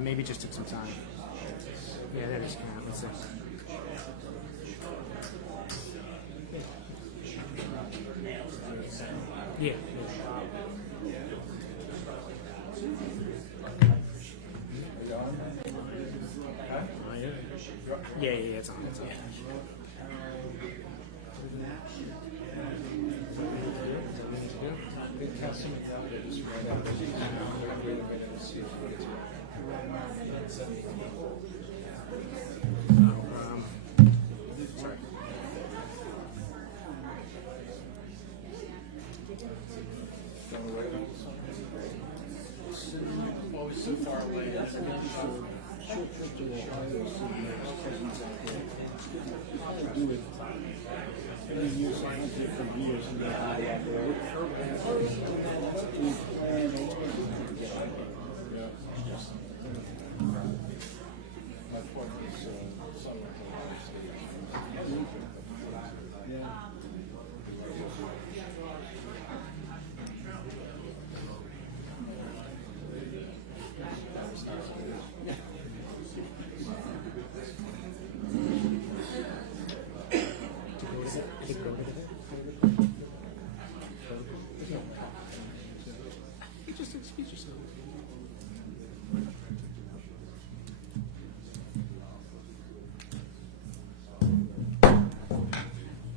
Maybe it just took some time. Yeah, that is count. Let's see. Yeah. Yeah, it's on. It's on. Sorry. Always so far away.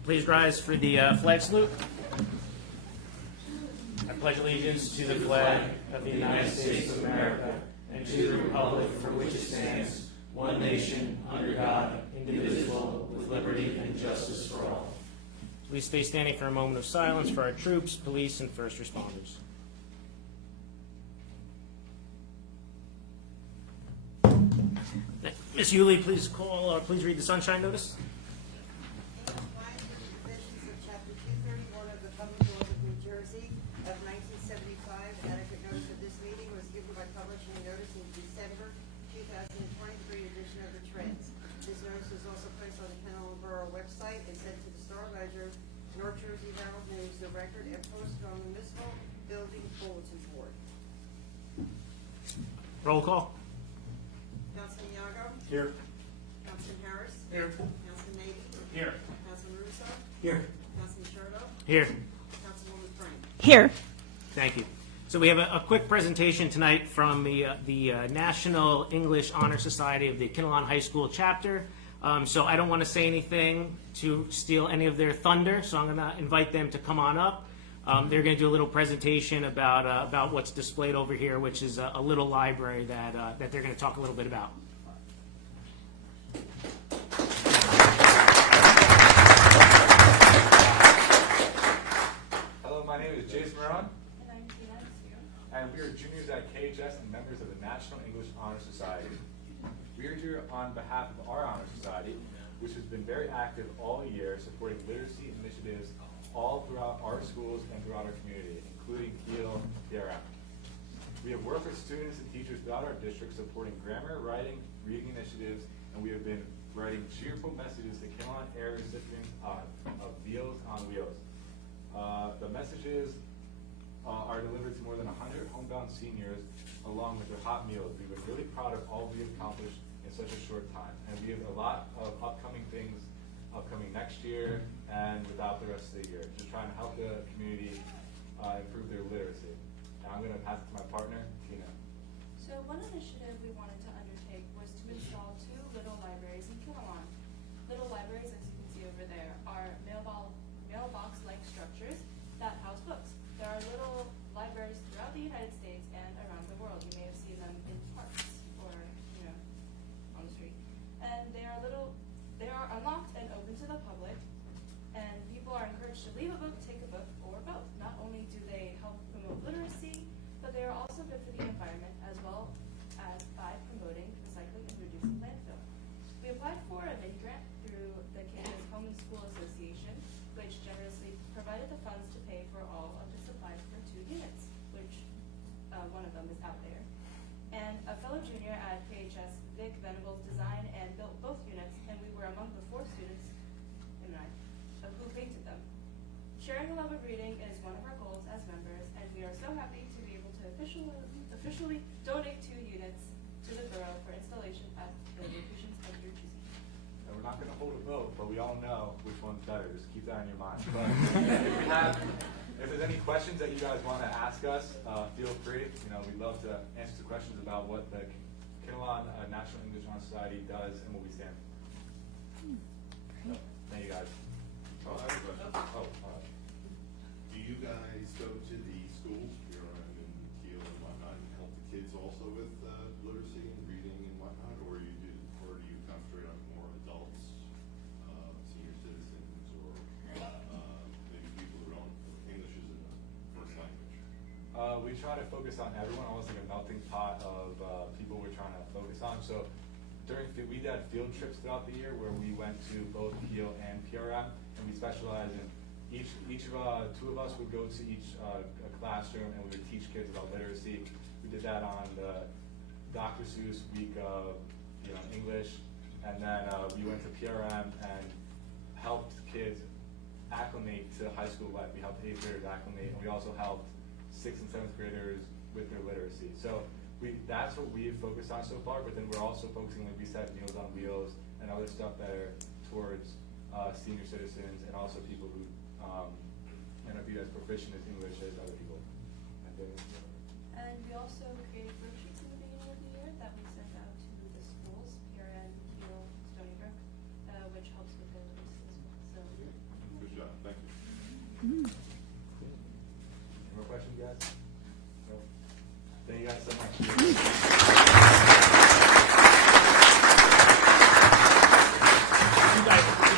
Please rise for the flag salute. I pledge allegiance to the flag of the United States of America and to the republic for which it stands, one nation, under God, indivisible, with liberty and justice for all. Please stay standing for a moment of silence for our troops, police, and first responders. Ms. Yulee, please read the sunshine notice. Boro website and sent to the Star Ledger, North Jersey Herald News, the Record, and posted on the municipal building bulletin board. Roll call. Councilman Iago? Here. Councilman Harris? Here. Councilman Nady? Here. Councilman Russo? Here. Councilman Sherrill? Here. Councilwoman Frank? Here. Thank you. So we have a quick presentation tonight from the National English Honor Society of the Kinnelon High School chapter. So I don't want to say anything to steal any of their thunder, so I'm going to invite them to come on up. They're going to do a little presentation about what's displayed over here, which is a little library that they're going to talk a little bit about. Hello, my name is Jason Moran. And I'm Tina. And we are juniors at KHS and members of the National English Honor Society. We are here on behalf of our Honor Society, which has been very active all year, supporting literacy initiatives all throughout our schools and throughout our community, including Kiel DRM. We have worked with students and teachers throughout our district supporting grammar, writing, reading initiatives, and we have been writing cheerful messages to Kinnelon area recipients of Meals on Wheels. The messages are delivered to more than 100 homebound seniors along with their hot meals. We've been really proud of all we have accomplished in such a short time. And we have a lot of upcoming things upcoming next year and without the rest of the year, just trying to help the community improve their literacy. Now I'm going to pass it to my partner, Tina. So one initiative we wanted to undertake was to install 2 little libraries in Kinnelon. Little libraries, as you can see over there, are mailbox-like structures that house books. There are little libraries throughout the United States and around the world. You may have seen them in parks or, on the street. And they are unlocked and open to the public, and people are encouraged to leave a book, take a book, or both. Not only do they help promote literacy, but they are also good for the environment as well as by promoting recycling and reducing landfill. We applied for a mini grant through the Kansas Home and School Association, which generously provided the funds to pay for all of the supplies for 2 units, which one of them is out there. And a fellow junior at KHS, Vic Venables, designed and built both units, and we were among the 4 students, him and I, who painted them. Sharing a love of reading is one of our goals as members, and we are so happy to be able to officially donate 2 units to the not going to hold a vote, but we all know which one's better. Just keep that in your mind. But if there's any questions that you guys want to ask us, feel free. You know, we'd love to answer questions about what the Kinnelon National English Honor Society does and what we stand for. So, thank you guys. Oh, I have a question. Oh, Do you guys go to the schools, PRM and Kiel and whatnot, and help the kids also with literacy and reading and whatnot, or do you concentrate on more adults, senior citizens, or maybe people who don't English isn't a first language? we try to focus on everyone, almost like a melting pot of people we're trying to focus on. So we did field trips throughout the year where we went to both Kiel and PRM, and we specialize in two of us would go to each a classroom and we would teach kids about literacy. We did that on the Dr. Seuss week of English, and then we went to PRM and helped kids acclimate to high school life. We helped 8th graders acclimate, and we also helped 6th and 7th graders with their literacy. So that's what we've focused on so far, but then we're also focusing, like we said, Meals on Wheels and other stuff that are towards senior citizens and also people who might not be as proficient as English as other people. And we also created worksheets in the beginning of the year that we sent out to the schools, PRN, Kiel, Stony Brook, which helps with their literacy as well. So, Good job, thank you. Any more questions, guys? No? Thank you guys so much. You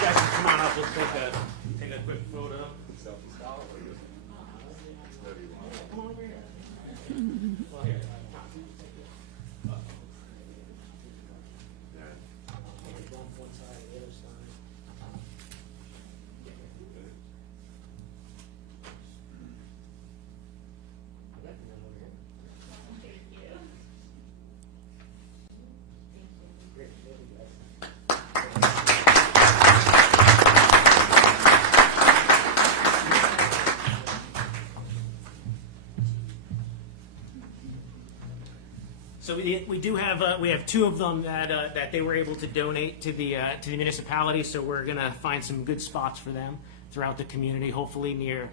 guys can come on up. We'll take a quick photo. Selfie style or just whatever you want? Come on over here. Well, here. One side, the other side. So we do have we have two of them that they were able to donate to the municipality. So we're gonna find some good spots for them throughout the community, hopefully near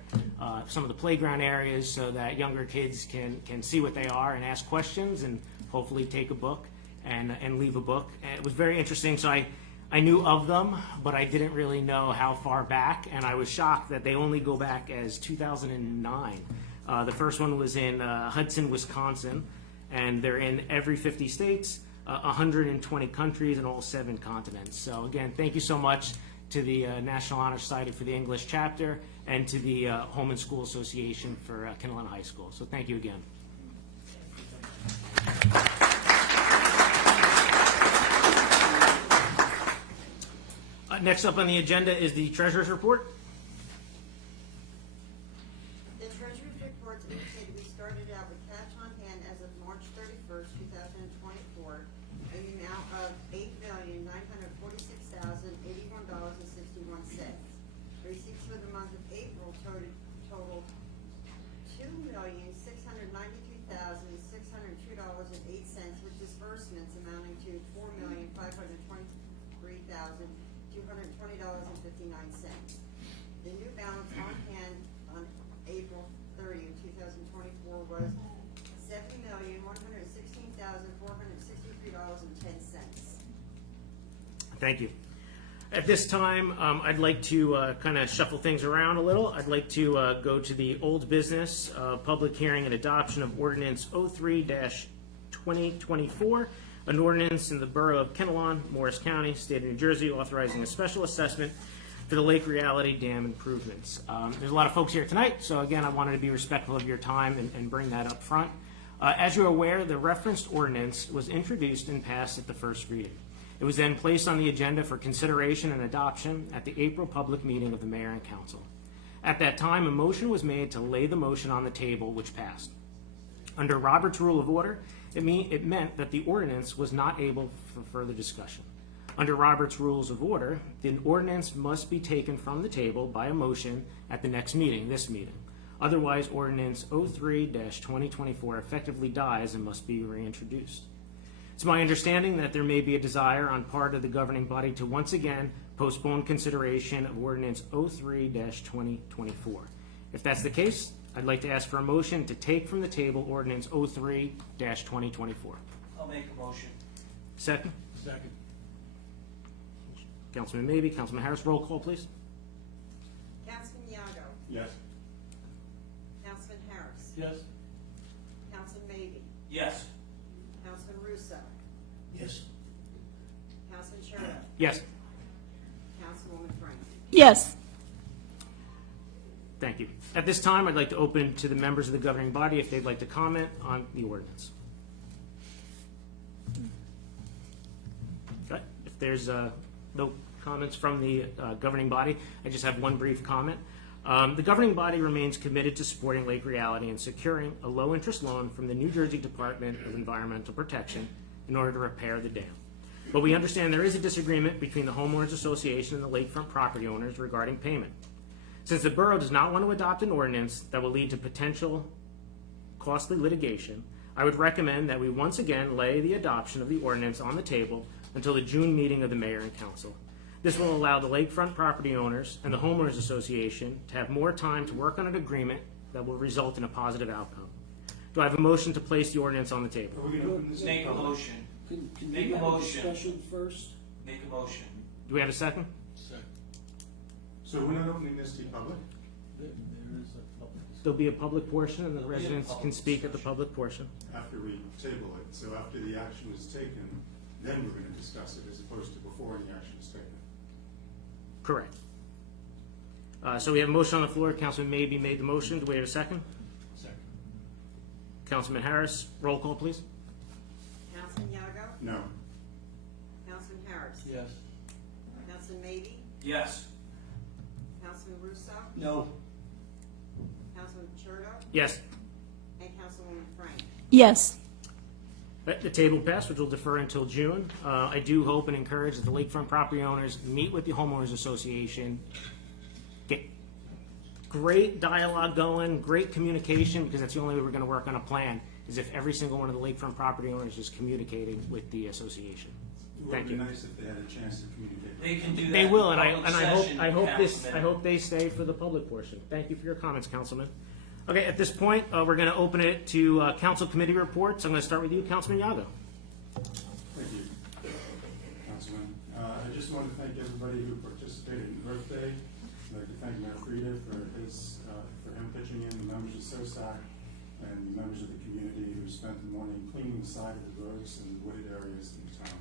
some of the playground areas, so that younger kids can see what they are and ask questions, and hopefully take a book and leave a book. And it was very interesting. So I knew of them, but I didn't really know how far back, and I was shocked that they only go back as 2009. The first one was in Hudson, Wisconsin. And they're in every 50 states, 120 countries, and all 7 continents. So again, thank you so much to the National Honor Society for the English chapter and to the Home and School Association for Kinnelon High School. So thank you again. Next up on the agenda is the Treasurer's Report. The treasurer's reports indicated we started out with cash on hand as of March 31st, 2024, in the amount of $8,946,081.61. Receipts for the month of April totaled $2,693,602.08, with disbursements amounting to $4,523,220.59. The new balance on hand on April 30th, 2024 was $7,116,463.10. Thank you. At this time, I'd like to kind of shuffle things around a little. I'd like to go to the old business, public hearing and adoption of Ordinance 03-2024, an ordinance in the Borough of Kinnelon, Morris County, State of New Jersey, authorizing a special assessment for the Lake Reality Dam improvements. There's a lot of folks here tonight, so again, I wanted to be respectful of your time and bring that up front. As you're aware, the referenced ordinance was introduced and passed at the first reading. It was then placed on the agenda for consideration and adoption at the April public meeting of the Mayor and Council. At that time, a motion was made to lay the motion on the table, which passed. Under Robert's Rule of Order, it meant that the ordinance was not able for further discussion. Under Robert's Rules of Order, the ordinance must be taken from the table by a motion at the next meeting, this meeting. Otherwise, Ordinance 03-2024 effectively dies and must be reintroduced. It's my understanding that there may be a desire on part of the governing body to once again postpone consideration of Ordinance 03-2024. If that's the case, I'd like to ask for a motion to take from the table Ordinance 03-2024. I'll make a motion. Second? Second. Councilman Mabey, Councilman Harris, roll call, please. Councilman Yago. Yes. Councilman Harris. Yes. Councilman Mabey. Yes. Councilman Russo. Yes. Councilman Sherrill. Yes. Councilwoman Frank. Yes. Thank you. At this time, I'd like to open to the members of the governing body if they'd like to comment on the ordinance. Okay. If there's no comments from the governing body, I just have one brief comment. The governing body remains committed to supporting Lake Reality and securing a low-interest loan from the New Jersey Department of Environmental Protection in order to repair the dam. But we understand there is a disagreement between the Homeowners Association and the lakefront property owners regarding payment. Since the borough does not want to adopt an ordinance that will lead to potential costly litigation, I would recommend that we once again lay the adoption of the ordinance on the table until the June meeting of the mayor and council. This will allow the lakefront property owners and the Homeowners Association to have more time to work on an agreement that will result in a positive outcome. Do I have a motion to place the ordinance on the table? Are we gonna open this? Make a motion. Can Make we a have a motion. discussion first? Make a motion. Do we have a second? Second. So we're not opening this to the public? There is a public. There'll be a public portion and the There'll be a residents public can speak at the discussion. public portion. After we table it, so after the action is taken, then we're gonna discuss it as opposed to before any action is taken. Correct. So we have a motion on the floor. Councilman Mabey made the motion. Do we have a second? Second. Councilman Harris, roll call, please. Councilman Yago. No. Councilman Harris. Yes. Councilman Mabey. Yes. Councilman Russo. No. Councilman Sherrill. Yes. And Councilwoman Frank. Yes. The table passed, which will defer until June. I do hope and encourage that the lakefront property owners meet with the Homeowners Association, get great dialogue going, great communication, because that's the only way we're going to work on a plan, is if every single one of the lakefront property owners is communicating with the association. It Thank would be you. nice if they had a chance to communicate. They can do that. They will, in and public I hope session, I hope they stay for the public portion. Thank you for your comments, Councilman. Okay, at this point, we're going to open it to council committee reports. I'm going to start with you, Councilman Yago. Thank you, Councilman. I just want to thank everybody who participated in Earth Day. I'd like to thank Mayor Frieda for him pitching in, the members of SOSAC, and the members of the community who spent the morning cleaning the side of the roads and wooded areas in town.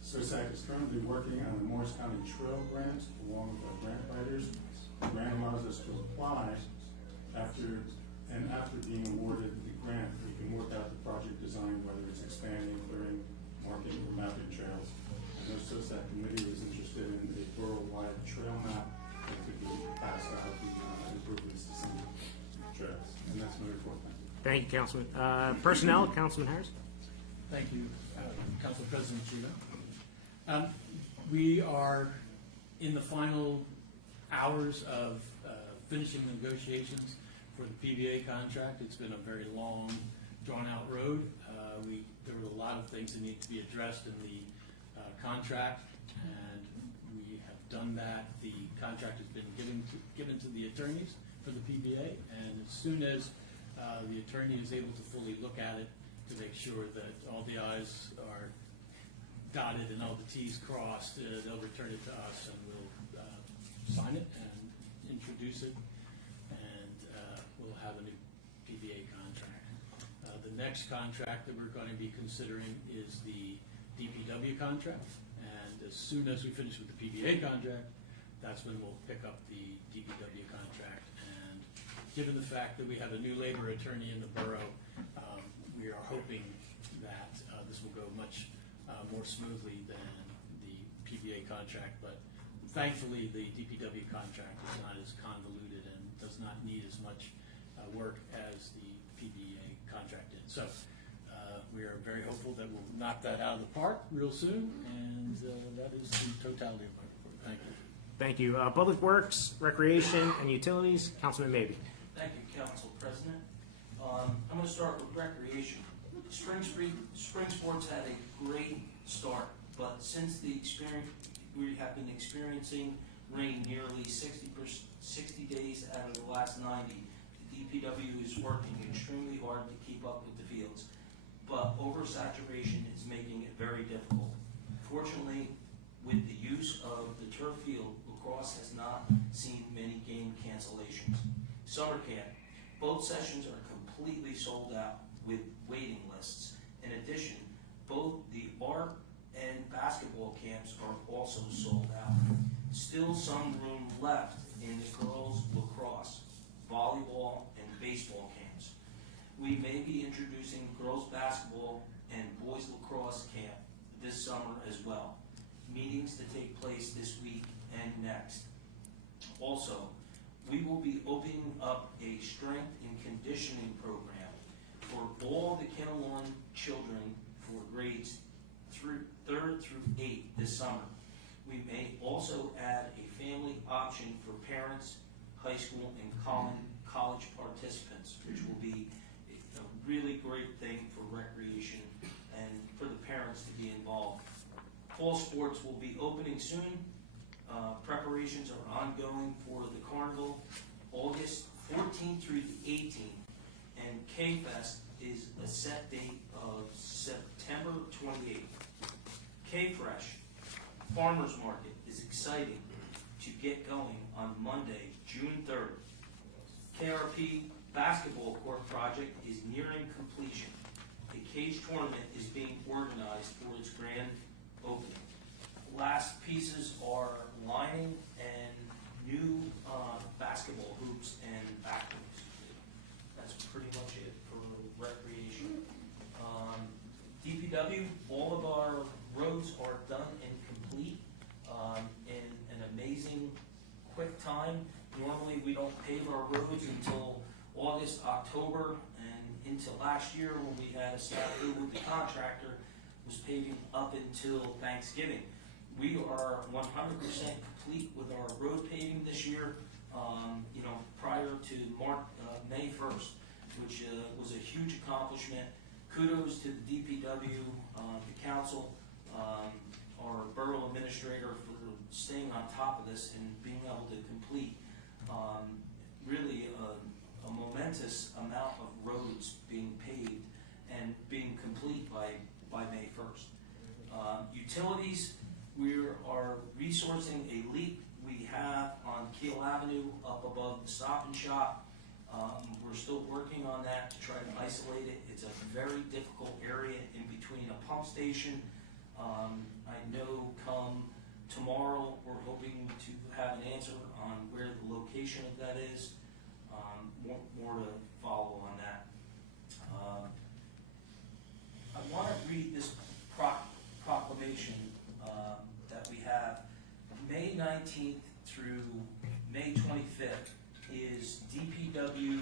SOSAC is currently working on the Morris County Trail Grant along with our grant writers. The grant allows us to apply after being awarded the grant, we can work out the project design, whether it's expanding, clearing, marking, or mapping trails. I know SOSAC committee was interested in a borough-wide trail map that could be passed out, improvements to some trails. And that's my report. Thank you. Thank you, Councilman. Personnel, Councilman Harris. Thank you, Council President Gino. We are in the final hours of finishing negotiations for the PBA contract. It's been a very long, drawn-out road. There were a lot of things that need to be addressed in the contract, and we have done that. The contract has been given to the attorneys for the PBA, and as soon as the attorney is able to fully look at it to make sure that all the I's are dotted and all the T's crossed, they'll return it to us, and we'll sign it and introduce it, and we'll have a new PBA contract. The next contract that we're going to be considering is the DPW contract, and as soon as we finish with the PBA contract, that's when we'll pick up the DPW contract. And given the fact that we have a new labor attorney in the borough, we are hoping that this will go much more smoothly than the PBA contract, but thankfully the DPW contract is not as convoluted and does not need as much work as the PBA contract did. So we are very hopeful that we'll knock that out of the park real soon, and that is the totality of my report. Thank you. Thank you. Public Works, Recreation, and Utilities, Councilman Mabey. Thank you, Council President. I'm going to start with recreation. Spring spring sports had a great start, but since we have been experiencing rain nearly 60 days out of the last 90. The DPW is working extremely hard to keep up with the fields, but oversaturation is making it very difficult. Fortunately, with the use of the turf field, lacrosse has not seen many game cancellations. Summer camp, both sessions are completely sold out with waiting lists. In addition, both the art and basketball camps are also sold out. Still some room left in the girls' lacrosse, volleyball, and baseball camps. We may be introducing girls' basketball and boys' lacrosse camp this summer as well. Meetings to take place this week and next. Also, we will be opening up a strength and conditioning program for all the Kinnelon children for grades 3rd through 8 this summer. We may also add a family option for parents, high school, and college participants, which will be a really great thing for recreation and for the parents to be involved. Fall sports will be opening soon. Preparations are ongoing for the carnival, August 14th through the 18th, and K-Fest is a set date of September 28th. K-Fresh Farmers Market is exciting to get going on Monday, June 3rd. KRP basketball court project is nearing completion. A cage tournament is being organized for its grand opening. Last pieces are lining and new basketball hoops and backrooms. That's pretty much it for recreation. DPW, all of our roads are done and complete in an amazing quick time. Normally we don't pave our roads until August, October, and into last year when we had a snafu with the contractor was paving up until Thanksgiving. We are 100% complete with our road paving this year, prior to May 1st, which was a huge accomplishment. Kudos to the DPW, the council, our borough administrator for staying on top of this and being able to complete really a momentous amount of roads being paved and being complete by May 1st. Utilities, we are resourcing a leak we have on Keel Avenue up above the Stop and Shop. We're still working on that to try to isolate it. It's a very difficult area in between a pump station. I know come tomorrow we're hoping to have an answer on where the location of that is. More to follow on that. I want to read this proclamation that we have. May 19th through May 25th is DPW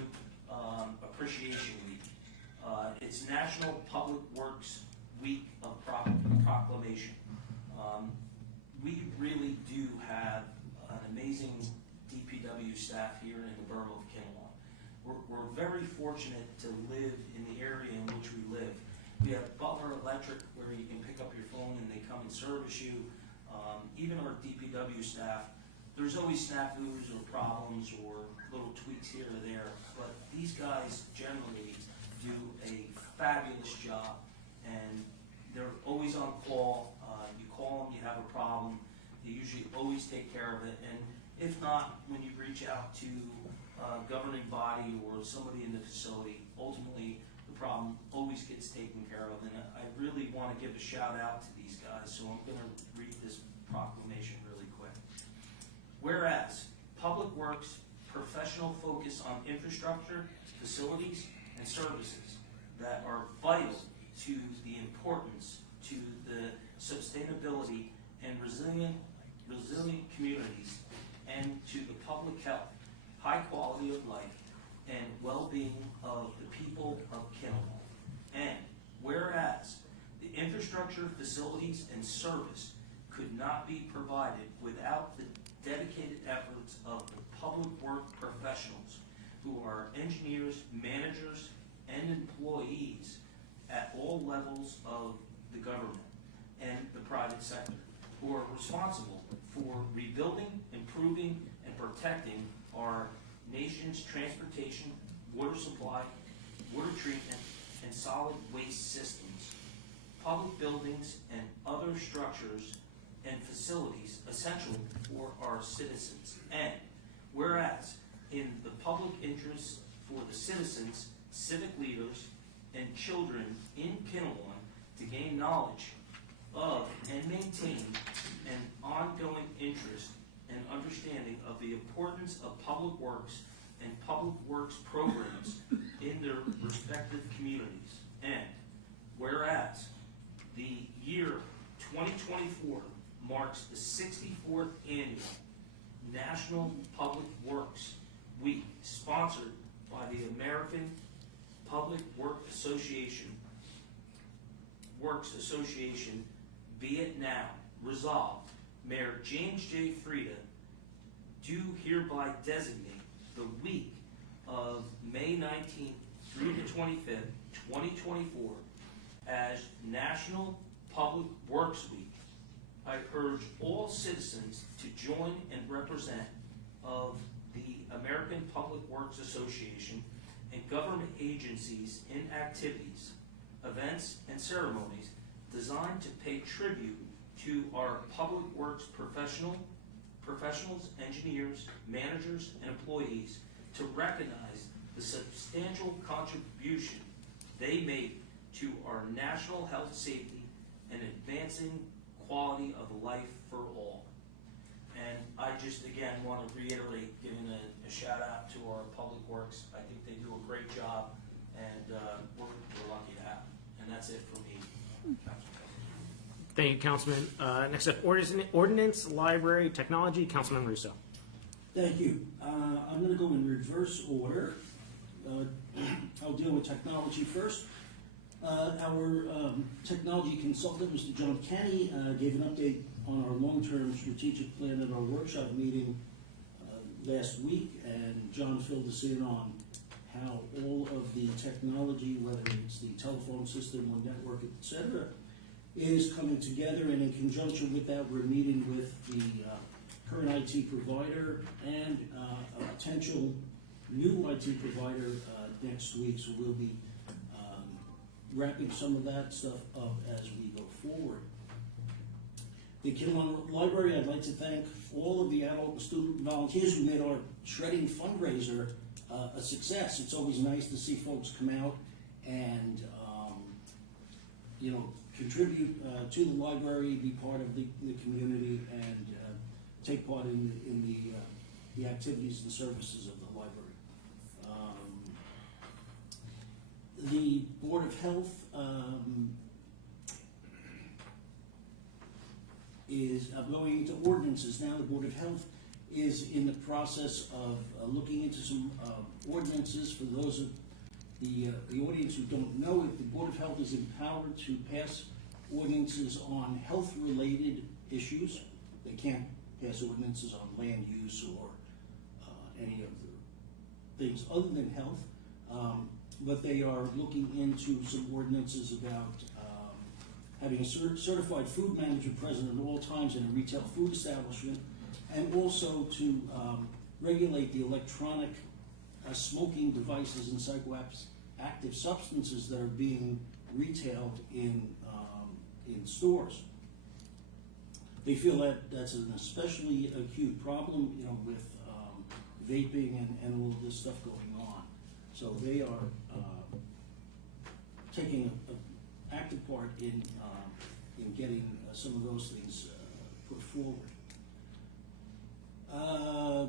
Appreciation Week. It's National Public Works Week of Proclamation. We really do have an amazing DPW staff here in the borough of Kinnelon. We're very fortunate to live in the area in which we live. We have Butler Electric, where you can pick up your phone and they come and service you. Even our DPW staff, there's always snafus or problems or little tweaks here or there, but these guys generally do a fabulous job, and they're always on call. You call them, you have a problem, they usually always take care of it, and if not, when you reach out to a governing body or somebody in the facility, ultimately the problem always gets taken care of. And I really want to give a shout out to these guys, so I'm going to read this proclamation really quick. Whereas Public Works professional focus on infrastructure, facilities, and services that are vital to the importance to the sustainability and resilient communities and to the public health, high quality of life, and well-being of the people of Kinnelon. And whereas the infrastructure, facilities, and service could not be provided without the dedicated efforts of the public work professionals who are engineers, managers, and employees at all levels of the government and the private sector, who are responsible for rebuilding, improving, and protecting our nation's transportation, water supply, water treatment, and solid waste systems, public buildings, and other structures and facilities essential for our citizens. And whereas, in the public interest for the citizens, civic leaders, and children in Kinnelon to gain knowledge of and maintain an ongoing interest and understanding of the importance of public works and public works programs in their respective communities. And whereas the year 2024 marks the 64th annual National Public Works Week, sponsored by the American Public Works Association, be it now resolved, Mayor James J. Frieda do hereby designate the week of May 19th through the 25th, 2024 as National Public Works Week. I urge all citizens to join and represent of the American Public Works Association and government agencies in activities, events, and ceremonies designed to pay tribute to our public works professionals, engineers, managers, and employees, to recognize the substantial contribution they make to our national health, safety, and advancing quality of life for all. And I just, again, want to reiterate, giving a shout out to our public works. I think they do a great job, and we're lucky to have them. And that's it for me, Councilman. Thank you, Councilman. Next up, ordinance, library, technology, Councilman Russo. Thank you. I'm going to go in reverse order. I'll deal with technology first. Our technology consultant, Mr. John Kenny, gave an update on our long-term strategic plan at our workshop meeting last week, and John filled us in on how all of the technology, whether it's the telephone system or network, etc., is coming together. And in conjunction with that, we're meeting with the current IT provider and a potential new IT provider next week. So we'll be wrapping some of that stuff up as we go forward. The Kinnelon Library, I'd like to thank all of the adult and student volunteers who made our shredding fundraiser a success. It's always nice to see folks come out and contribute to the library, be part of the community, and take part in the activities and services of the library. The Board of Health is going into ordinances now. The Board of Health is in the process of looking into some ordinances. For those of the audience who don't know it, the Board of Health is empowered to pass ordinances on health-related issues. They can't pass ordinances on land use or any of the things other than health. But they are looking into some ordinances about having a certified food manager present at all times in a retail food establishment, and also to regulate the electronic smoking devices and psychoactive substances that are being retailed in stores. They feel that that's an especially acute problem, with vaping and all of this stuff going on. So they are taking an active part in getting some of those things put forward.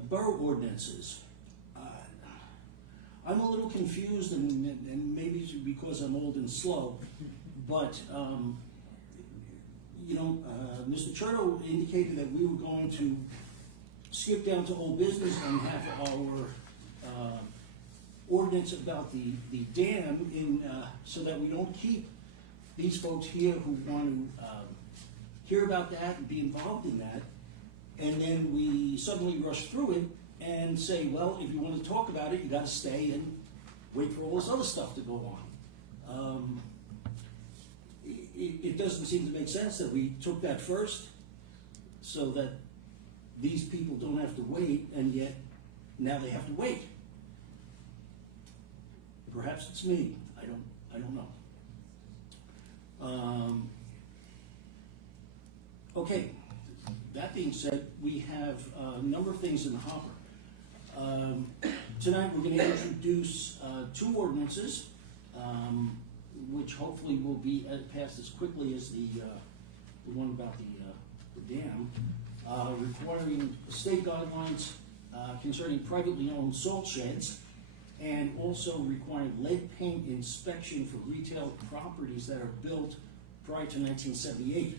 Borough ordinances. I'm a little confused, and maybe it's because I'm old and slow, but Mr. Cherto indicated that we were going to skip down to old business and have our ordinance about the dam so that we don't keep these folks here who want to hear about that and be involved in that, and then we suddenly rush through it and say, well, if you want to talk about it, you got to stay and wait for all this other stuff to go on. it doesn't seem to make sense that we took that first, so that these people don't have to wait, and yet now they have to wait. Perhaps it's me, I don't know. Okay, that being said, we have a number of things in the hopper. Tonight, we're gonna introduce two ordinances, which hopefully will be passed as quickly as the one about the dam, requiring state guidelines concerning privately owned salt sheds, and also requiring lead paint inspection for retail properties that are built prior to 1978.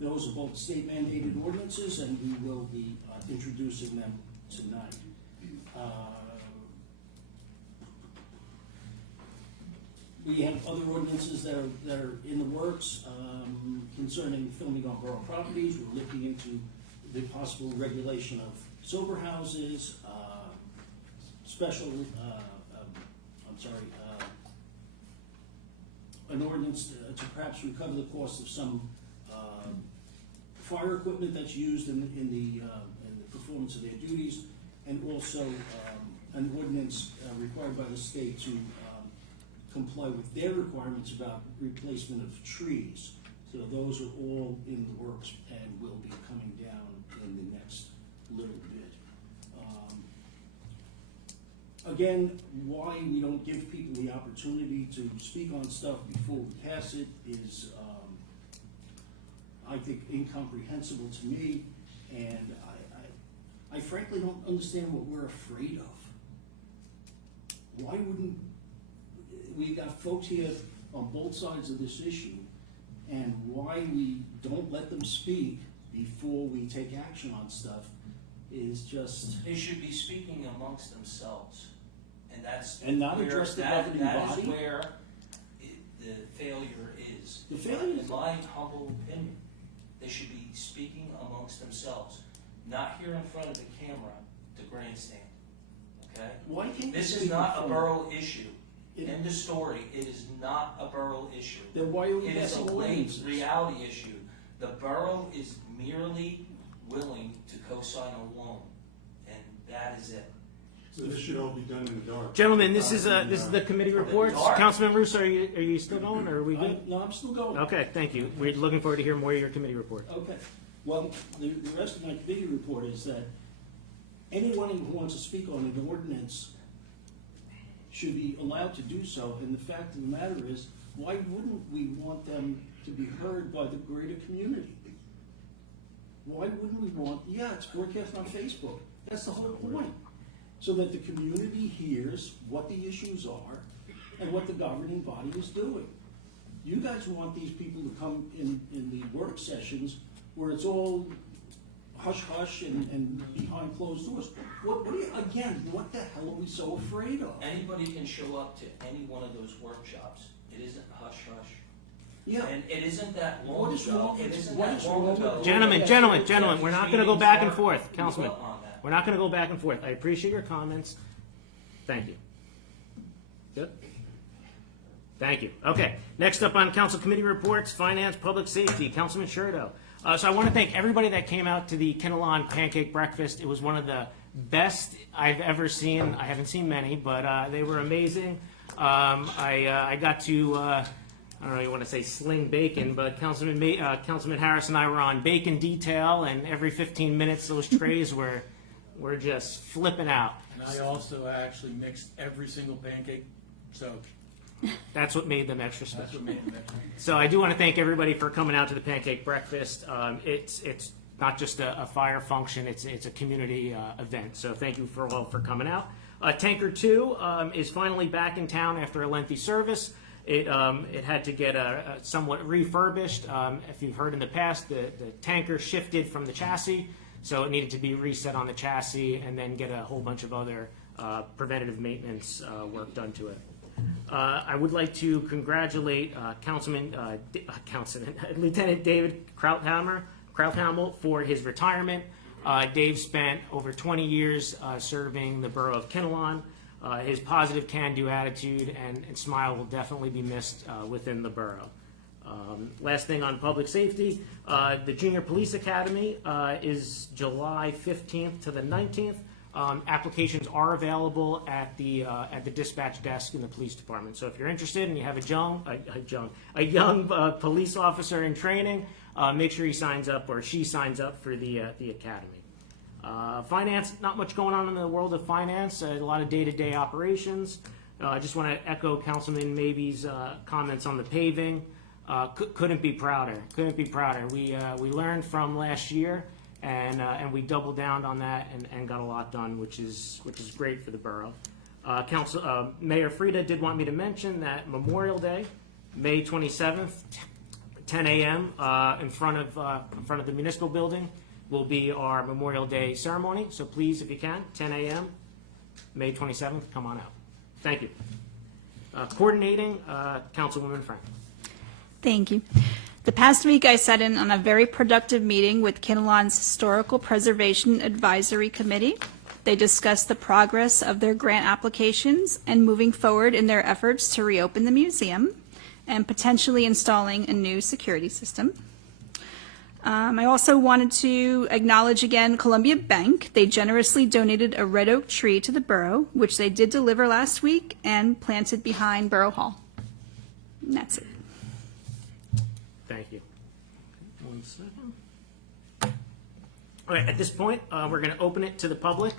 Those are both state mandated ordinances, and we will be introducing them tonight. We have other ordinances that are in the works concerning filming on borough properties. We're looking into the possible regulation of sober houses, special, an ordinance to perhaps recover the cost of some fire equipment that's used in the performance of their duties, and also an ordinance required by the state to comply with their requirements about replacement of trees. So those are all in the works and will be coming down in the next little bit. Again, why we don't give people the opportunity to speak on stuff before we pass it is, I think, incomprehensible to me, and I frankly don't understand what we're afraid of. Why wouldn't, we got folks here on both sides of this issue, and why we don't let them speak before we take action on stuff is just... They should be speaking amongst themselves, and that's And not where address the that governing body? is where the failure is. The failure is- In my humble opinion, they should be speaking amongst themselves, not here in front of the camera to grandstand, okay? Why can't This they is speak not a from- borough issue. It- End of story. It is not a borough issue. Then why are we It is a passing late ordinances? reality issue. The borough is merely willing to co-sign a loan, and that is it. So this should all be done in the dark. Gentlemen, this is the committee reports. dark. Councilman Russo, are you still going, or are we good? No, I'm still going. Okay, thank you. We're looking forward to hear more of your committee report. Okay, well, the rest of my committee report is that anyone who wants to speak on an ordinance should be allowed to do so, and the fact of the matter is, why wouldn't we want them to be heard by the greater community? Why wouldn't we want, it's broadcast on Facebook, that's the whole point, so that the community hears what the issues are and what the governing body is doing. You guys want these people to come in the work sessions where it's all hush-hush and behind closed doors. What do you, again, what the hell are we so afraid of? Anybody can show up to any one of those workshops. It isn't hush-hush. Yeah, And it isn't that long What is ago. wrong It with- isn't what that is long wrong ago. with- Gentlemen, we're not gonna go back and forth, Meetings Councilman. are on that. We're not gonna go back and forth. I appreciate your comments. Thank you. Good? Thank you. Okay, next up on council committee reports, finance, public safety, Councilman Sherdo. So I want to thank everybody that came out to the Kinnelon Pancake Breakfast. It was one of the best I've ever seen. I haven't seen many, but they were amazing. I got to, I don't know, you want to say sling bacon, but Councilman Harris and I were on bacon detail, and every 15 minutes those trays were just flipping out. And I also actually mixed every single pancake, so That's what made them extra that's special. what made it better. So I do want to thank everybody for coming out to the pancake breakfast. It's not just a fire function; it's a community event. So thank you all for coming out. Tanker 2 is finally back in town after a lengthy service. It had to get somewhat refurbished. If you've heard in the past, the tanker shifted from the chassis, so it needed to be reset on the chassis and then get a whole bunch of other preventative maintenance work done to it. I would like to congratulate Lieutenant David Krauthamel for his retirement. Dave spent over 20 years serving the borough of Kinnelon. His positive can-do attitude and smile will definitely be missed within the borough. Last thing on public safety, the Junior Police Academy is July 15th to the 19th. Applications are available at the dispatch desk in the police department. So if you're interested and you have a young police officer in training, make sure he signs up or she signs up for the academy. Finance, not much going on in the world of finance. A lot of day-to-day operations. I just want to echo Councilman Maybe's comments on the paving. Couldn't be prouder. Couldn't be prouder. We learned from last year, and we doubled down on that and got a lot done, which is great for the borough. Mayor Frieda did want me to mention that Memorial Day, May 27th, 10 a.m. In front of the municipal building will be our Memorial Day ceremony. So please, if you can, 10 a.m. May 27th, come on out. Thank you. Coordinating, Councilwoman Frank. Thank you. The past week, I sat in on a very productive meeting with Kinnelon's Historical Preservation Advisory Committee. They discussed the progress of their grant applications and moving forward in their efforts to reopen the museum and potentially installing a new security system. I also wanted to acknowledge again Columbia Bank. They generously donated a red oak tree to the borough, which they did deliver last week and planted behind Borough Hall. And that's it. Thank you. 1 second. All right, at this point, we're going to open it to the public.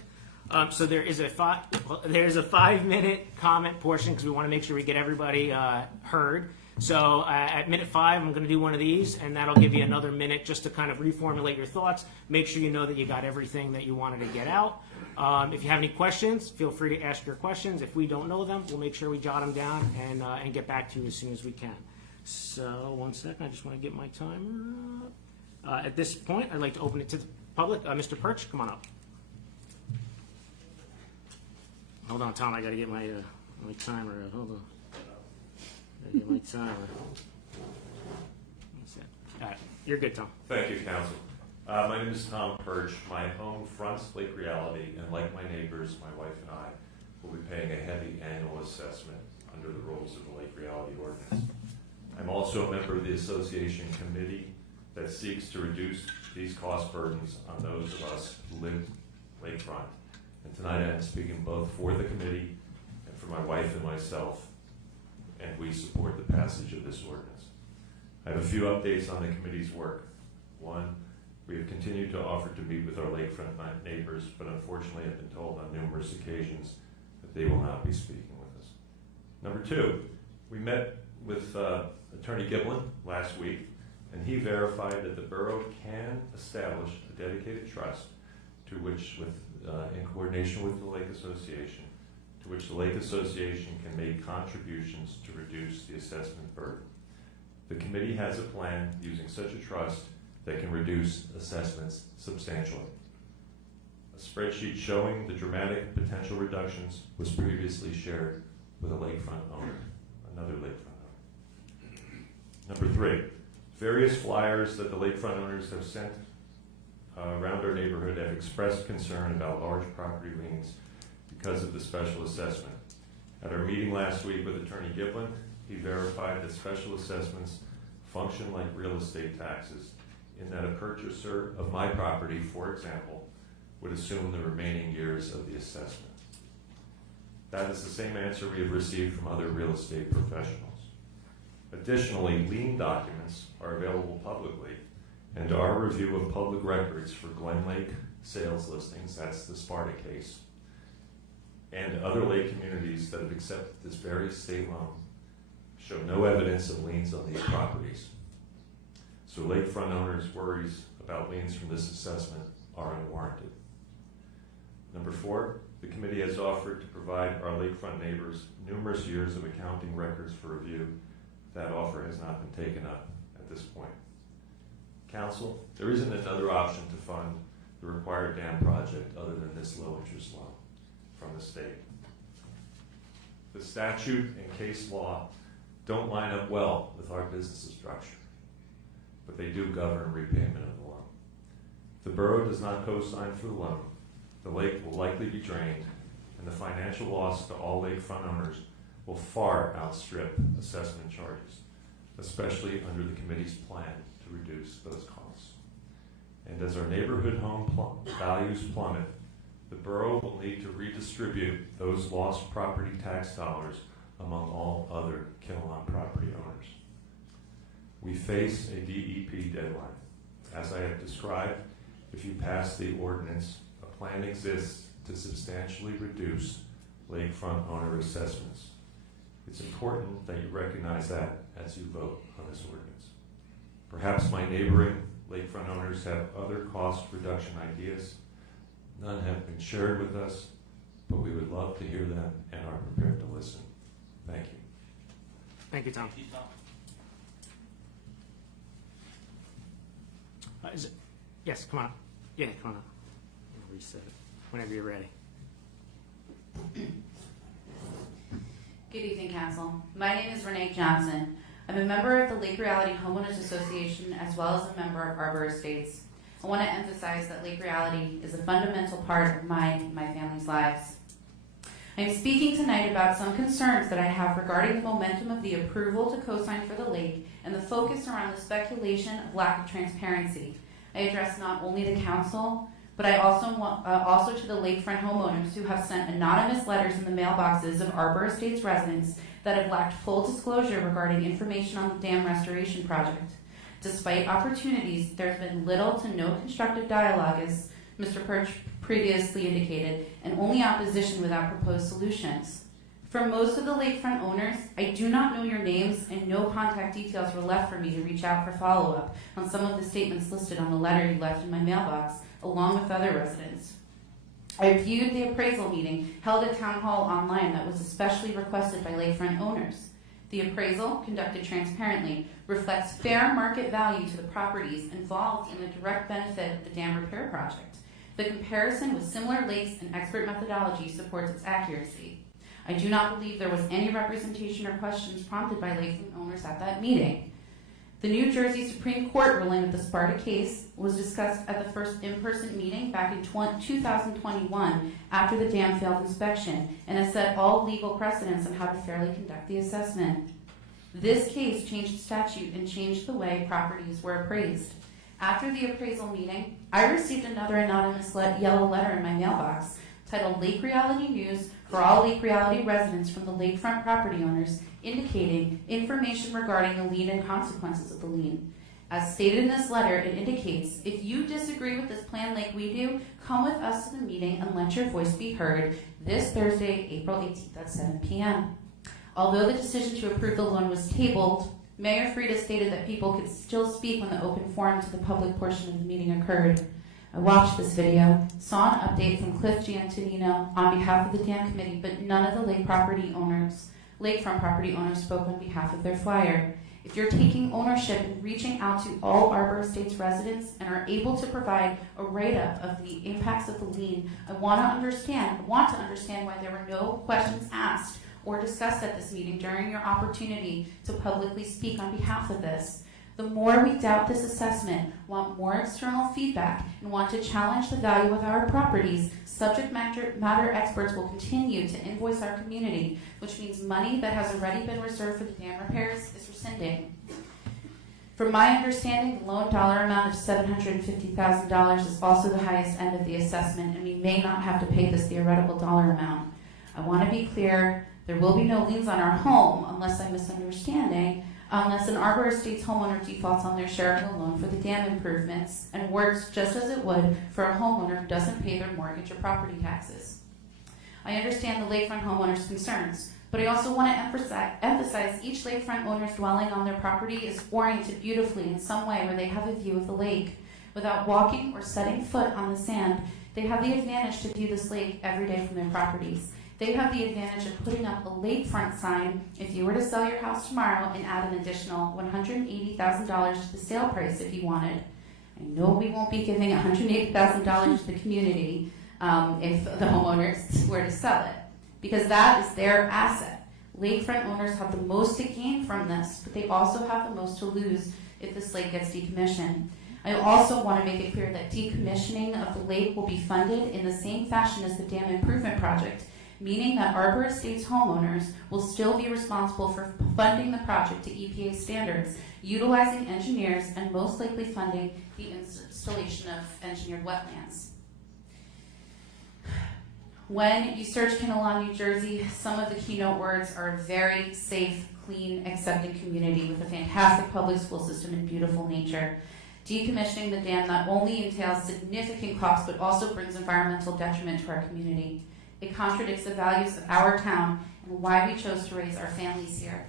So there's a 5-minute comment portion because we want to make sure we get everybody heard. So at minute 5, I'm going to do one of these, and that'll give you another minute just to kind of reformulate your thoughts. Make sure you know that you got everything that you wanted to get out. If you have any questions, feel free to ask your questions. If we don't know them, we'll make sure we jot them down and get back to you as soon as we can. So 1 second, I just want to get my timer up. At this point, I'd like to open it to the public. Mr. Perch, come on up. Hold on, Tom, I got to get my timer up. Hold on. Gotta get my timer. All right, you're good, Tom. Thank you, Council. My name is Tom Perch. My home fronts Lake Reality, and like my neighbors, my wife and I will be paying a heavy annual assessment under the rules of the Lake Reality ordinance. I'm also a member of the association committee that seeks to reduce these cost burdens on those of us who live lakefront. And tonight I am speaking both for the committee and for my wife and myself, and we support the passage of this ordinance. I have a few updates on the committee's work. One, we have continued to offer to meet with our lakefront neighbors, but unfortunately have been told on numerous occasions that they will not be speaking with us. Number 2, we met with Attorney Giblin last week, and he verified that the borough can establish a dedicated trust to which, in coordination with the Lake Association, to which the Lake Association can make contributions to reduce the assessment burden. The committee has a plan using such a trust that can reduce assessments substantially. A spreadsheet showing the dramatic potential reductions was previously shared with a lakefront owner, another lakefront owner. Number 3, various flyers that the lakefront owners have sent around our neighborhood have expressed concern about large property liens because of the special assessment. At our meeting last week with Attorney Giblin, he verified that special assessments function like real estate taxes, in that a purchaser of my property, for example, would assume the remaining years of the assessment. That is the same answer we have received from other real estate professionals. Additionally, lien documents are available publicly, and our review of public records for Glen Lake sales listings, that's the Sparta case, and other lake communities that have accepted this very state loan show no evidence of liens on these properties. So lakefront owners' worries about liens from this assessment are unwarranted. Number 4, the committee has offered to provide our lakefront neighbors numerous years of accounting records for review. That offer has not been taken up at this point. Council, there isn't another option to fund the required dam project other than this low interest loan from the state. The statute and case law don't line up well with our business structure, but they do govern repayment of the loan. If the borough does not co-sign for the loan, the lake will likely be drained, and the financial loss to all lakefront owners will far outstrip assessment charges. especially under the committee's plan to reduce those costs. And as our neighborhood home values plummet, the borough will need to redistribute those lost property tax dollars among all other Kinnelon property owners. We face a DEP deadline. As I have described, if you pass the ordinance, a plan exists to substantially reduce lakefront owner assessments. It's important that you recognize that as you vote on this ordinance. Perhaps my neighboring lakefront owners have other cost reduction ideas. None have been shared with us, but we would love to hear them and are prepared to listen. Thank you. Thank you, Tom. Thank you, Tom. Yes, come on. Yeah, come on up. I'll reset it whenever you're ready. Good evening, Council. My name is Renee Johnson. I'm a member of the Lake Reality Homeowners Association as well as a member of Arbor Estates. I want to emphasize that Lake Reality is a fundamental part of my family's lives. I'm speaking tonight about some concerns that I have regarding the momentum of the approval to co-sign for the lake and the focus around the speculation of lack of transparency. I address not only the Council, but I also to the lakefront homeowners who have sent anonymous letters in the mailboxes of Arbor Estates residents that have lacked full disclosure regarding information on the dam restoration project. Despite opportunities, there's been little to no constructive dialogue, as Mr. Perch previously indicated, and only opposition without proposed solutions. For most of the lakefront owners, I do not know your names, and no contact details were left for me to reach out for follow-up on some of the statements listed on the letter you left in my mailbox, along with other residents. I viewed the appraisal meeting held at Town Hall online that was especially requested by lakefront owners. The appraisal, conducted transparently, reflects fair market value to the properties involved in the direct benefit of the dam repair project. The comparison with similar lakes and expert methodology supports its accuracy. I do not believe there was any representation or questions prompted by lakefront owners at that meeting. The New Jersey Supreme Court ruling of the Sparta case was discussed at the first in-person meeting back in 2021 after the dam failed inspection and has set all legal precedents on how to fairly conduct the assessment. This case changed statute and changed the way properties were appraised. After the appraisal meeting, I received another anonymous yellow letter in my mailbox titled Lake Reality News for all Lake Reality residents from the lakefront property owners, indicating information regarding the lien and consequences of the lien. As stated in this letter, it indicates, if you disagree with this plan like we do, come with us to the meeting and let your voice be heard this Thursday, April 18th at 7 p.m. Although the decision to approve the loan was tabled, Mayor Frieda stated that people could still speak when the open forum to the public portion of the meeting occurred. I watched this video, saw an update from Cliff Giantonino on behalf of the dam committee, but none of the lakefront property owners spoke on behalf of their flyer. If you're taking ownership and reaching out to all Arbor Estates residents and are able to provide a write-up of the impacts of the lien, I want to understand why there were no questions asked or discussed at this meeting during your opportunity to publicly speak on behalf of this. The more we doubt this assessment, want more external feedback, and want to challenge the value of our properties, subject matter experts will continue to invoice our community, which means money that has already been reserved for the dam repairs is rescinding. From my understanding, the loan dollar amount of $750,000 is also the highest end of the assessment, and we may not have to pay this theoretical dollar amount. I want to be clear, there will be no liens on our home unless I'm misunderstanding, unless an Arbor Estates homeowner defaults on their share of the loan for the dam improvements and works just as it would for a homeowner who doesn't pay their mortgage or property taxes. I understand the lakefront homeowners' concerns, but I also want to emphasize each lakefront owner's dwelling on their property is oriented beautifully in some way where they have a view of the lake. Without walking or setting foot on the sand, they have the advantage to view this lake every day from their properties. They have the advantage of putting up a lakefront sign if you were to sell your house tomorrow and add an additional $180,000 to the sale price if you wanted. I know we won't be giving $180,000 to the community if the homeowners were to sell it, because that is their asset. Lakefront owners have the most to gain from this, but they also have the most to lose if this lake gets decommissioned. I also want to make it clear that decommissioning of the lake will be funded in the same fashion as the dam improvement project, meaning that Arbor Estates homeowners will still be responsible for funding the project to EPA standards, utilizing engineers, and most likely funding the installation of engineered wetlands. When you search Kinnelon, New Jersey, some of the keynote words are very safe, clean, accepting community with a fantastic public school system and beautiful nature. Decommissioning the dam not only entails significant costs, but also brings environmental detriment to our community. It contradicts the values of our town and why we chose to raise our families here.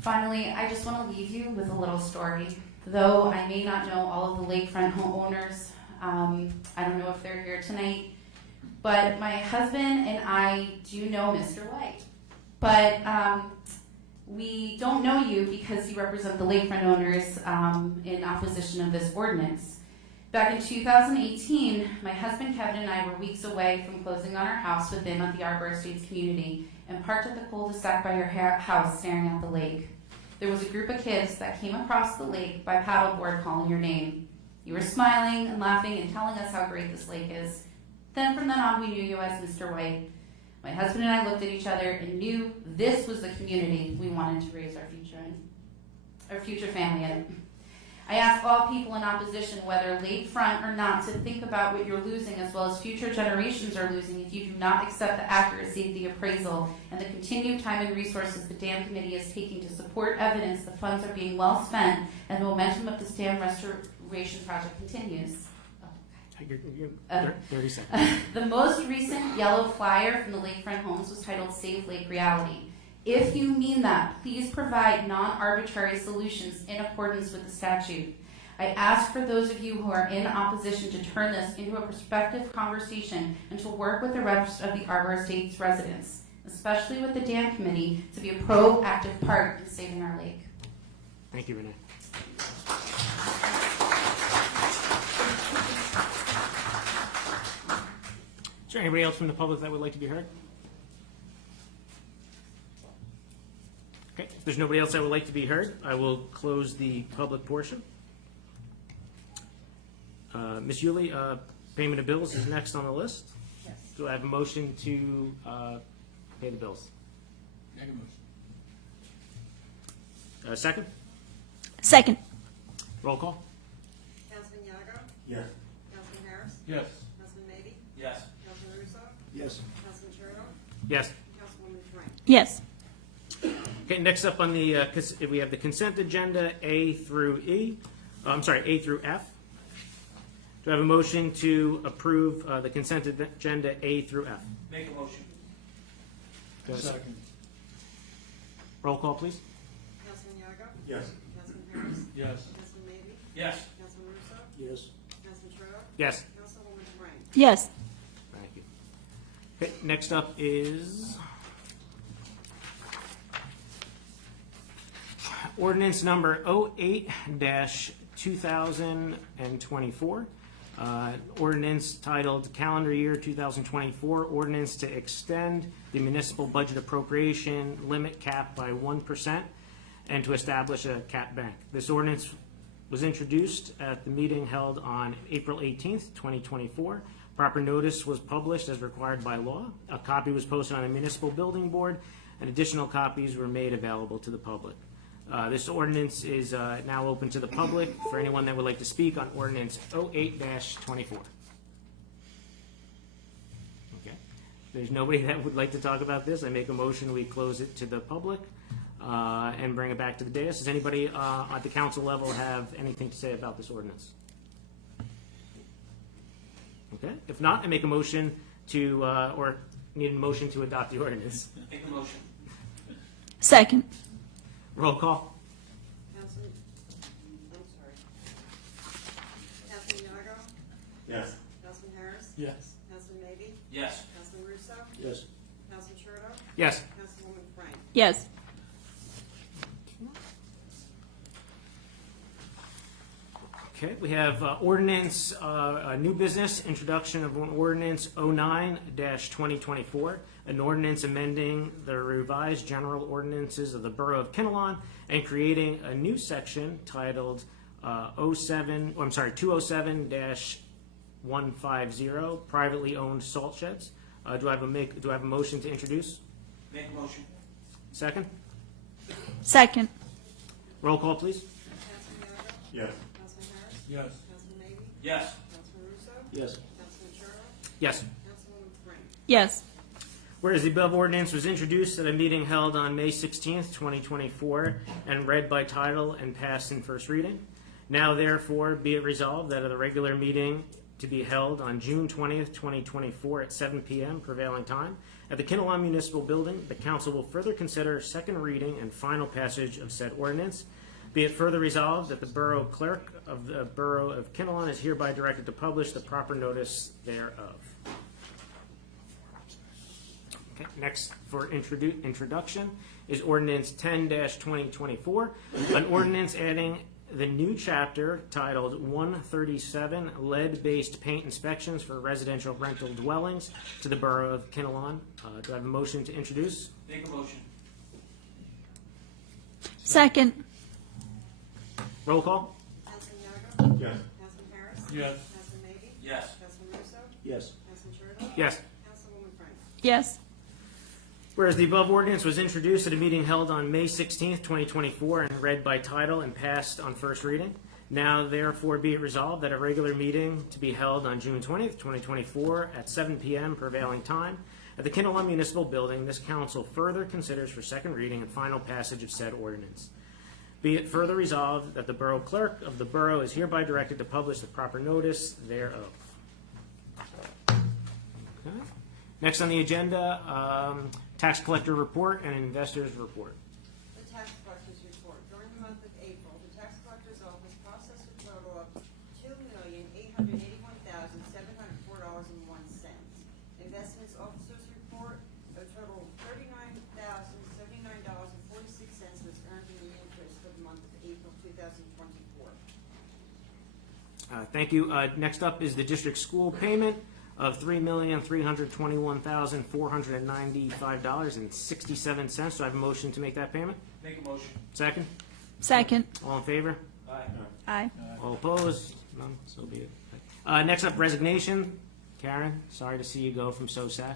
Finally, I just want to leave you with a little story. Though I may not know all of the lakefront homeowners, I don't know if they're here tonight, but my husband and I do know Mr. White. But we don't know you because you represent the lakefront owners in opposition of this ordinance. Back in 2018, my husband Kevin and I were weeks away from closing on our house with them at the Arbor Estates community and parked at the cul-de-sac by your house staring at the lake. There was a group of kids that came across the lake by paddleboard calling your name. You were smiling and laughing and telling us how great this lake is. Then from then on, we knew you as Mr. White. My husband and I looked at each other and knew this was the community we wanted to raise our future family in. I ask all people in opposition, whether lakefront or not, to think about what you're losing as well as future generations are losing if you do not accept the accuracy of the appraisal and the continued time and resources the dam committee is taking to support evidence the funds are being well spent and the momentum of this dam restoration project continues. 30 seconds. The most recent yellow flyer from the Lakefront Homes was titled Save Lake Reality. If you mean that, please provide non-arbitrary solutions in accordance with the statute. I ask for those of you who are in opposition to turn this into a prospective conversation and to work with the rest of the Arbor Estates residents, especially with the dam committee, to be a proactive part in saving our lake. Thank you, Renee. Is there anybody else from the public that would like to be heard? Okay, if there's nobody else that would like to be heard, I will close the public portion. Ms. Yuli, payment of bills is next on the list. Yes. Do I have a motion to pay the bills? Make a motion. Second? Second. Roll call? Councilman Yago? Yes. Councilman Harris? Yes. Councilman Maybe? Yes. Councilman Russo? Yes. Councilman Cherno? Yes. Councilwoman Frank? Yes. Okay, next up on the, we have the consent agenda, A through E. A through F. Do I have a motion to approve the consent agenda A through F? Make a motion. Do I have a Second. Roll call, please. Councilman Yago? Yes. Councilman Harris? Yes. Councilman Maybe? Yes. Councilman Russo? Yes. Councilman Cherno? Yes. Councilwoman Frank? Yes. Thank you. Okay, next up is ordinance number 08-2024. Ordinance titled Calendar Year 2024, ordinance to extend the municipal budget appropriation limit cap by 1% and to establish a cap bank. This ordinance was introduced at the meeting held on April 18th, 2024. Proper notice was published as required by law. A copy was posted on the municipal building board, and additional copies were made available to the public. This ordinance is now open to the public for anyone that would like to speak on ordinance 08-24. Okay. There's nobody that would like to talk about this. I make a motion, we close it to the public and bring it back to the dais. Does anybody at the council level have anything to say about this ordinance? Okay. If not, I make a motion to, or need a motion to adopt the ordinance. Make a motion. Second. Roll call. Councilman, I'm sorry. Councilman Yago? Yes. Councilman Harris? Yes. Councilman Maybe? Yes. Councilman Russo? Yes. Councilman Cherno? Yes. Councilwoman Frank? Yes. Okay, we have ordinance, new business, introduction of an ordinance 09-2024, an ordinance amending the revised general ordinances of the Borough of Kinnelon and creating a new section titled 207-150, privately owned salt sheds. Do I have a motion to introduce? Make a motion. Second? Second. Roll call, please. Councilman Yoder? Yes. Councilman Harris? Yes. Councilman Maybe? Yes. Councilman Russo? Yes. Councilman Sherrill? Yes. Councilwoman Frank? Yes. Whereas the above ordinance was introduced at a meeting held on May 16th, 2024, and read by title and passed in first reading. Now therefore be it resolved that at the regular meeting to be held on June 20th, 2024 at 7 p.m. prevailing time at the Kinnelon Municipal Building, the council will further consider second reading and final passage of said ordinance. Be it further resolved that the Borough Clerk of the Borough of Kinnelon is hereby directed to publish the proper notice thereof. Okay, next for introduction is ordinance 10-2024, an ordinance adding the new chapter titled 137 Lead-Based Paint Inspections for Residential Rental Dwellings to the Borough of Kinnelon. Do I have a motion to introduce? Make a motion. Second. Roll call? Councilman Yoder? Yes. Councilman Harris? Yes. Councilman Maybe? Yes. Councilman Russo? Yes. Councilman Sherrill? Yes. Councilwoman Frank? Yes. Whereas the above ordinance was introduced at a meeting held on May 16th, 2024, and read by title and passed on first reading, now therefore be it resolved that a regular meeting to be held on June 20th, 2024 at 7 p.m. prevailing time at the Kinnelon Municipal Building, this council further considers for second reading and final passage of said ordinance. Be it further resolved that the Borough Clerk of the Borough is hereby directed to publish the proper notice thereof. Okay. Next on the agenda, tax collector report and investors report. The tax collector's report. During the month of April, the tax collector's office processed a total of $2,881,704.01. Investments officer's report, a total of $39,079.46 was earned in the interest for the month of April 2024. Thank you. Next up is the district school payment of $3,321,495.67. Do I have a motion to make that payment? Make a motion. Second? Second. All in favor? Aye. Aye. All opposed? None? So be it. Next up, resignation. Karen, sorry to see you go from SOSAC.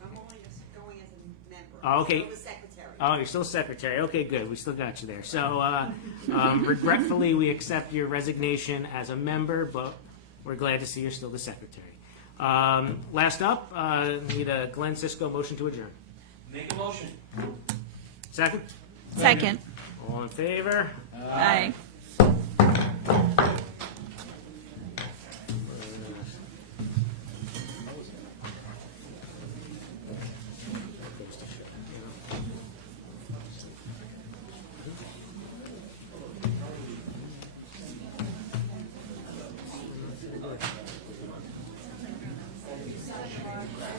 I'm only just going as a member. Oh, okay. I'm still the secretary. Oh, you're still secretary. Okay, good. We still got you there. So, regretfully, we accept your resignation as a member, but we're glad to see you're still the secretary. Last up, need a Glenn Cisco motion to adjourn. Make a motion. Second? Second. All in favor? Aye.